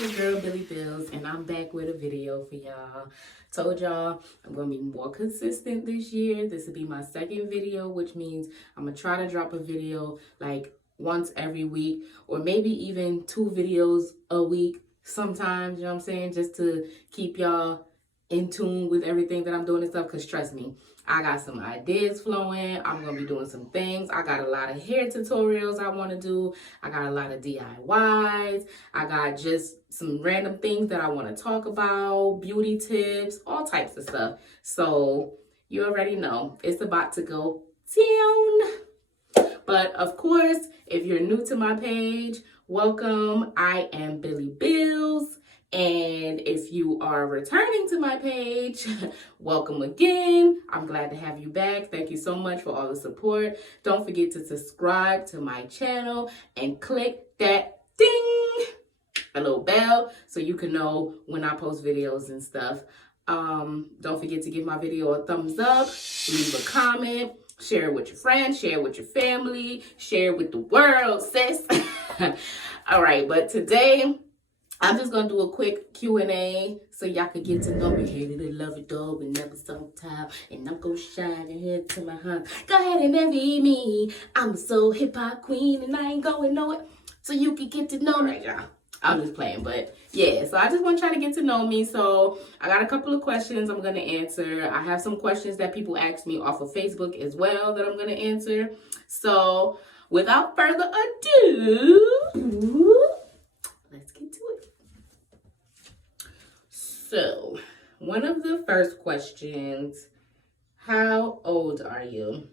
your girl Billy Billz, and I'm back with a video for y'all. Told y'all I'm gonna be more consistent this year. This will be my second video, which means I'm gonna try to drop a video like once every week, or maybe even 2 videos a week sometimes, you know what I'm saying, just to keep y'all in tune with everything that I'm doing and stuff. Because trust me, I got some ideas flowing. I'm gonna be doing some things. I got a lot of hair tutorials I want to do. I got a lot of DIYs. I got just some random things that I want to talk about, beauty tips, all types of stuff. So you already know it's about to go down. But of course, if you're new to my page, welcome. I am Billy Billz. And if you are returning to my page, welcome again. I'm glad to have you back. Thank you so much for all the support. Don't forget to subscribe to my channel and click that ding, a little bell, so you can know when I post videos and stuff. Don't forget to give my video a thumbs up, leave a comment, share it with your friends, share it with your family, share it with the world, sis. All right, but today I'm just going to do a quick Q&A so y'all can get to know me. Hated it, love it, dog, and never sometime. And I'm going to shine and head to my heart. Go ahead and envy me. I'm a soul hip-hop queen and I ain't going nowhere. So you can get to know me. All right, y'all. I'm just playing, but yeah. So I just want to try to get to know me. So I got a couple of questions I'm going to answer. I have some questions that people ask me off of Facebook as well that I'm going to answer. So without further ado, let's get to it. So, one of the first questions, how old are you?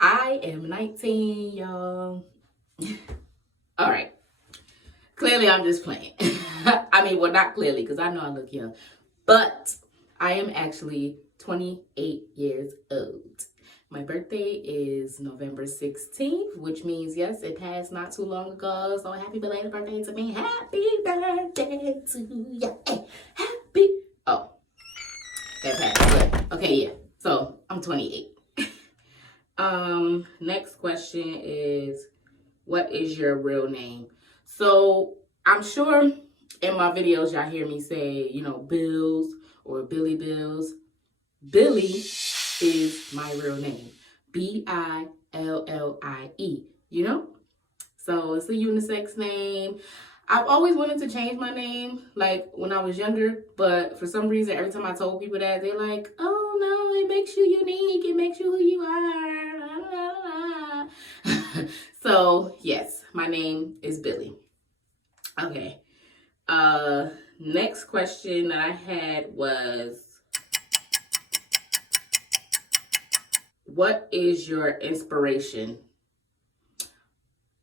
I am 19, y'all. All right. Clearly, I'm just playing. I mean, well, not clearly, because I know I look young. But I am actually 28 years old. My birthday is November 16th, which means, yes, it passed not too long ago. So happy belated birthday to me. Happy birthday to you. Hey, happy. Oh, that passed. But, okay, yeah. So I'm 28. Next question is, what is your real name? So I'm sure in my videos, y'all hear me say, you know, Billz or Billy Billz. Billy is my real name. Billie, you know? So it's a unisex name. I've always wanted to change my name, like when I was younger, but for some reason, every time I told people that, they're like, oh no, it makes you unique, it makes you who you are. So yes, my name is Billy. Okay. Next question that I had was, what is your inspiration?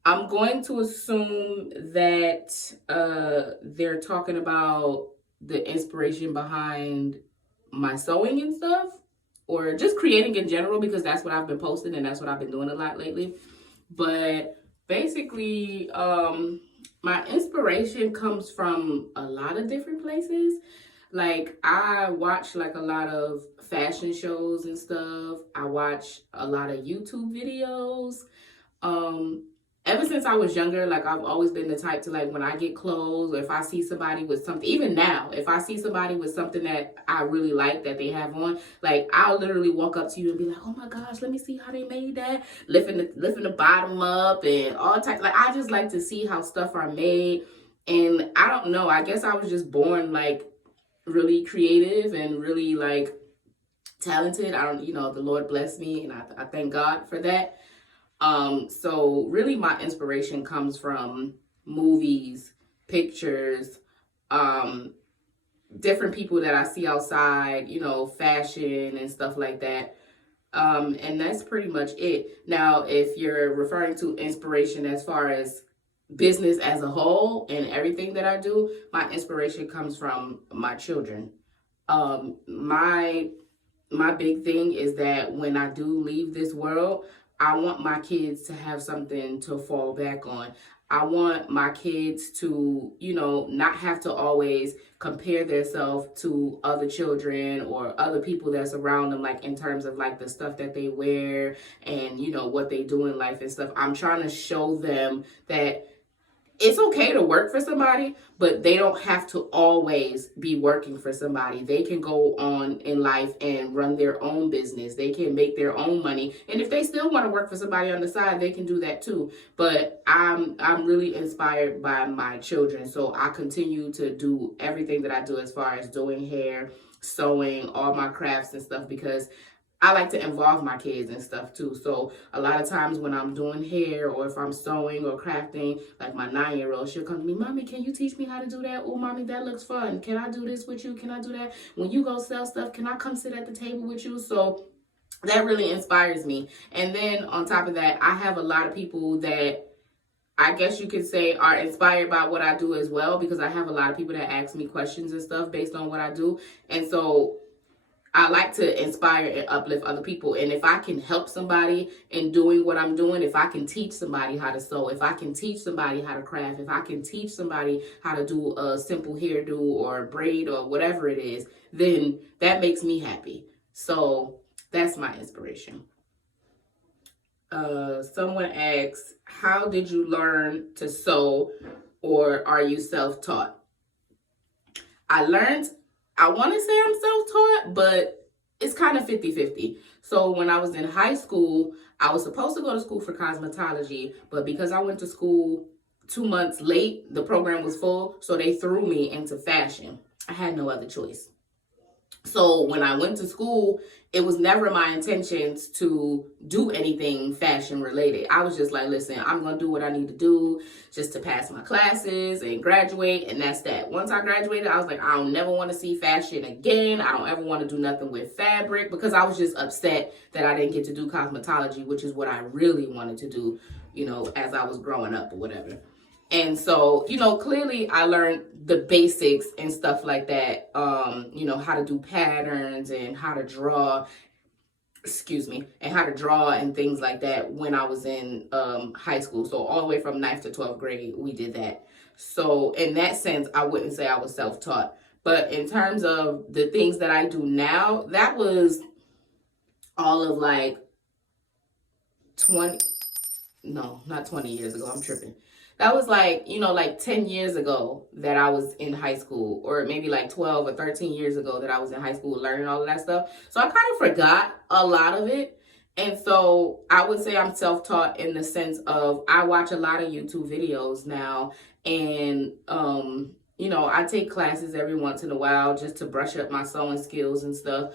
I'm going to assume that they're talking about the inspiration behind my sewing and stuff, or just creating in general, because that's what I've been posting and that's what I've been doing a lot lately. But basically, my inspiration comes from a lot of different places. Like, I watch like a lot of fashion shows and stuff. I watch a lot of YouTube videos. Ever since I was younger, like, I've always been the type to, like, when I get clothes, or if I see somebody with something, even now, if I see somebody with something that I really like that they have on, like, I'll literally walk up to you and be like, oh my gosh, let me see how they made that, lifting the bottom up and all types. Like, I just like to see how stuff are made. And I don't know, I guess I was just born, like, really creative and really, like, talented. The Lord bless me, and I thank God for that. So really my inspiration comes from movies, pictures, different people that I see outside, you know, fashion and stuff like that. And that's pretty much it. Now, if you're referring to inspiration as far as business as a whole and everything that I do, my inspiration comes from my children. My big thing is that when I do leave this world, I want my kids to have something to fall back on. I want my kids to, you know, not have to always compare themselves to other children or other people that's around them, like in terms of like the stuff that they wear and, you know, what they do in life and stuff. I'm trying to show them that it's okay to work for somebody, but they don't have to always be working for somebody. They can go on in life and run their own business. They can make their own money. And if they still want to work for somebody on the side, they can do that too. But I'm really inspired by my children. So I continue to do everything that I do as far as doing hair, sewing, all my crafts and stuff, because I like to involve my kids and stuff too. So a lot of times when I'm doing hair or if I'm sewing or crafting, like my 9-year-old, she'll come to me, Mommy, can you teach me how to do that? Oh, Mommy, that looks fun. Can I do this with you? Can I do that? When you go sell stuff, can I come sit at the table with you? So that really inspires me. And then on top of that, I have a lot of people that I guess you could say are inspired by what I do as well, because I have a lot of people that ask me questions and stuff based on what I do. And so I like to inspire and uplift other people. And if I can help somebody in doing what I'm doing, if I can teach somebody how to sew, if I can teach somebody how to craft, if I can teach somebody how to do a simple hairdo or braid or whatever it is, then that makes me happy. So that's my inspiration. Someone asks, how did you learn to sew, or are you self-taught? I want to say I'm self-taught, but it's kind of 50-50. So when I was in high school, I was supposed to go to school for cosmetology, but because I went to school 2 months late, the program was full, so they threw me into fashion. I had no other choice. So when I went to school, it was never my intentions to do anything fashion related. I was just like, listen, I'm going to do what I need to do just to pass my classes and graduate. And that's that. Once I graduated, I was like, I don't never want to see fashion again. I don't ever want to do nothing with fabric, because I was just upset that I didn't get to do cosmetology, which is what I really wanted to do, as I was growing up or whatever. And so, clearly I learned the basics and stuff like that, how to do patterns and how to draw, and how to draw and things like that when I was in high school. So all the way from 9th to 12th grade, we did that. So in that sense, I wouldn't say I was self-taught. But in terms of the things that I do now, that was all of like 20 years ago. I'm tripping. That was like 10 years ago that I was in high school, or maybe like 12 or 13 years ago that I was in high school learning all of that stuff. So I kind of forgot a lot of it. And so I would say I'm self-taught in the sense of I watch a lot of YouTube videos now, and I take classes every once in a while just to brush up my sewing skills and stuff.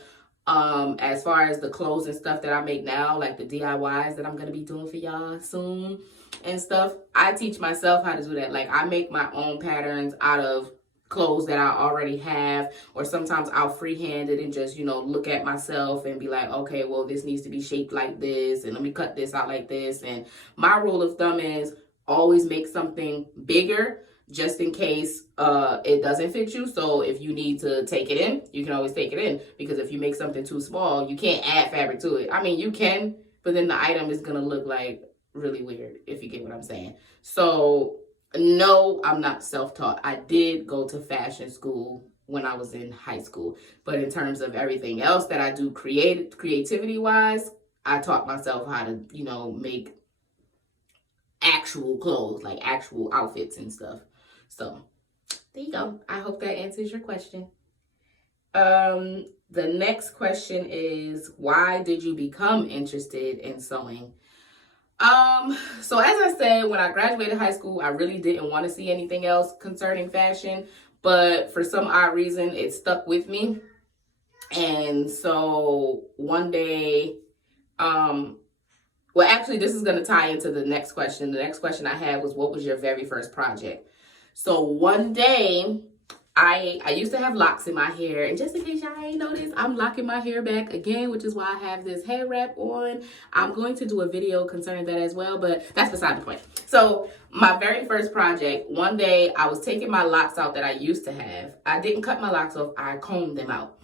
As far as the clothes and stuff that I make now, like the DIYs that I'm going to be doing for y'all soon and stuff, I teach myself how to do that. Like I make my own patterns out of clothes that I already have, or sometimes I'll freehand it and just, look at myself and be like, okay, well, this needs to be shaped like this, and let me cut this out like this. And my rule of thumb is always make something bigger, just in case it doesn't fit you. So if you need to take it in, you can always take it in, because if you make something too small, you can't add fabric to it. I mean, you can, but then the item is going to look like really weird, if you get what I'm saying. So no, I'm not self-taught. I did go to fashion school when I was in high school, but in terms of everything else that I do creativity wise, I taught myself how to, make actual clothes, like actual outfits and stuff. So there you go. I hope that answers your question. The next question is, why did you become interested in sewing? So as I said, when I graduated high school, I really didn't want to see anything else concerning fashion, but for some odd reason, it stuck with me. And so one day, well, actually, this is going to tie into the next question. The next question I had was, what was your very first project? So one day, I used to have locks in my hair, and just in case y'all ain't noticed, I'm locking my hair back again, which is why I have this hair wrap on. I'm going to do a video concerning that as well, but that's beside the point. So my very first project, one day I was taking my locks out that I used to have. I didn't cut my locks off, I combed them out.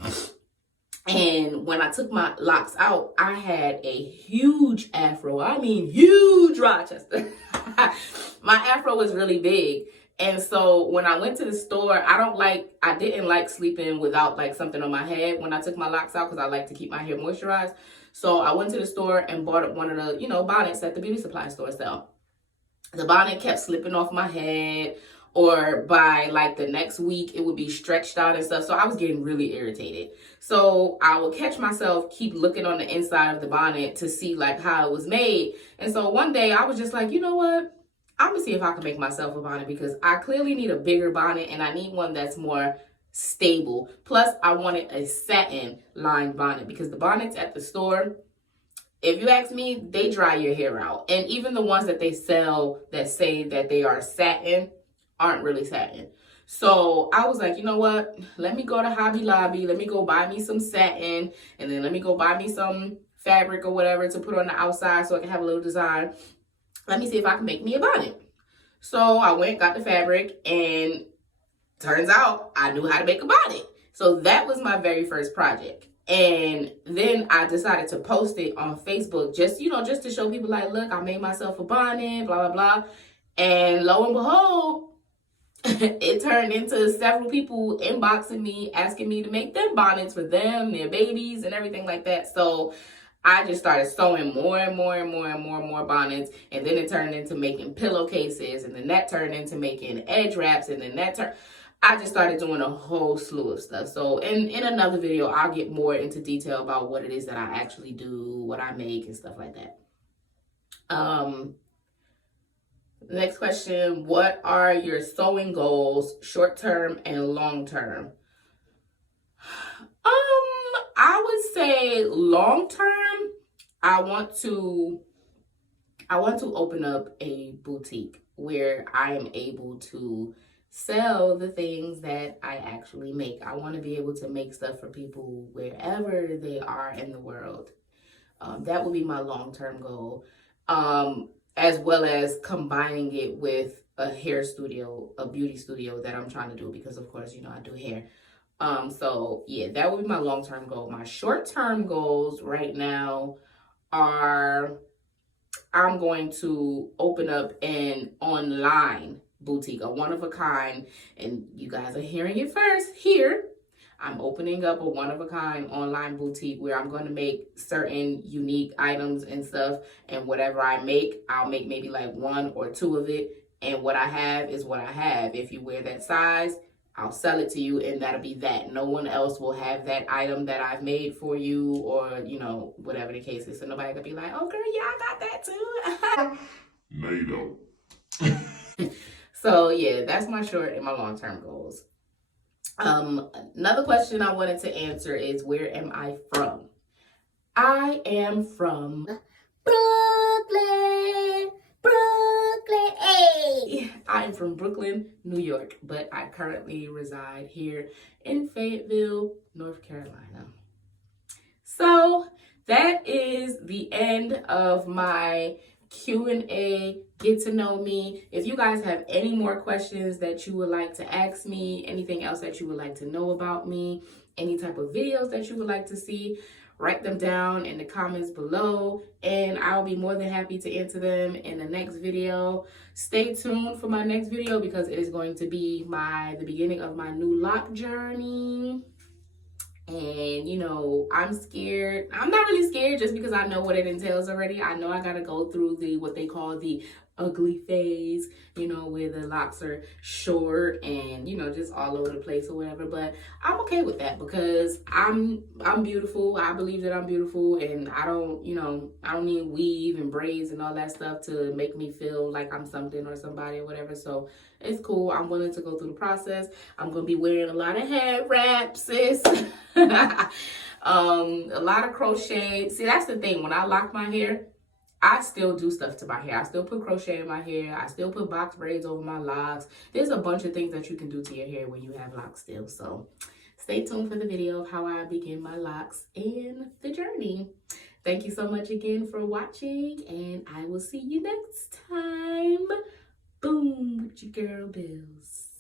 And when I took my locks out, I had a huge afro. I mean, huge Rochester. My afro was really big. And so when I went to the store, I didn't like sleeping without like something on my head when I took my locks out, because I like to keep my hair moisturized. So I went to the store and bought up one of the, bonnets that the beauty supply store sell. the bonnet kept slipping off my head, or by like the next week it would be stretched out and stuff. So I was getting really irritated. So I would catch myself keep looking on the inside of the bonnet to see like how it was made. And so one day I was just like, you know what? I'm gonna see if I can make myself a bonnet, because I clearly need a bigger bonnet and I need one that's more stable. Plus I wanted a satin lined bonnet, because the bonnets at the store, if you ask me, they dry your hair out. And even the ones that they sell that say that they are satin aren't really satin. So I was like, you know what? Let me go to Hobby Lobby. Let me go buy me some satin. And then let me go buy me some fabric or whatever to put on the outside so I can have a little design. Let me see if I can make me a bonnet. So I went, got the fabric, and turns out I knew how to make a bonnet. So that was my very first project. And then I decided to post it on Facebook, just, you know, just to show people like, look, I made myself a bonnet, blah, blah, blah. And lo and behold, it turned into several people inboxing me, asking me to make them bonnets for them, their babies, and everything like that. So I just started sewing more and more and more and more and more bonnets. And then it turned into making pillowcases. And then that turned into making edge wraps. And then I just started doing a whole slew of stuff. So in another video, I'll get more into detail about what it is that I actually do, what I make, and stuff like that. Next question, what are your sewing goals, short-term and long-term? I would say long-term, I want to open up a boutique where I am able to sell the things that I actually make. I want to be able to make stuff for people wherever they are in the world. That would be my long-term goal. As well as combining it with a hair studio, a beauty studio that I'm trying to do, because of course, you know, I do hair. So yeah, that would be my long-term goal. My short-term goals right now are, I'm going to open up an online boutique, a one-of-a-kind, and you guys are hearing it first here. I'm opening up a one-of-a-kind online boutique where I'm going to make certain unique items and stuff, and whatever I make, I'll make maybe like 1 or 2 of it, and what I have is what I have. If you wear that size, I'll sell it to you, and that'll be that. No one else will have that item that I've made for you, or, you know, whatever the case is. So nobody could be like, oh, girl, yeah, I got that too. No, you don't. So, yeah, that's my short and my long-term goals. Another question I wanted to answer is, where am I from? I am from Brooklyn. Hey! I'm from Brooklyn, New York, but I currently reside here in Fayetteville, North Carolina. So that is the end of my Q&A, get to know me. If you guys have any more questions that you would like to ask me, anything else that you would like to know about me, any type of videos that you would like to see, write them down in the comments below, and I'll be more than happy to answer them in the next video. Stay tuned for my next video, because it is going to be the beginning of my new lock journey. And, you know, I'm scared. I'm not really scared, just because I know what it entails already. I know I got to go through what they call the ugly phase, you know, where the locks are short and, you know, just all over the place or whatever. But I'm okay with that, because I'm beautiful. I believe that I'm beautiful, and I don't need weave and braids and all that stuff to make me feel like I'm something or somebody or whatever. So it's cool. I'm willing to go through the process. I'm going to be wearing a lot of head wraps, sis. A lot of crochet. See, that's the thing. When I lock my hair, I still do stuff to my hair. I still put crochet in my hair. I still put box braids over my locks. There's a bunch of things that you can do to your hair when you have locks still. So stay tuned for the video of how I begin my locks and the journey. Thank you so much again for watching, and I will see you next time. Boom, with your girl Billz.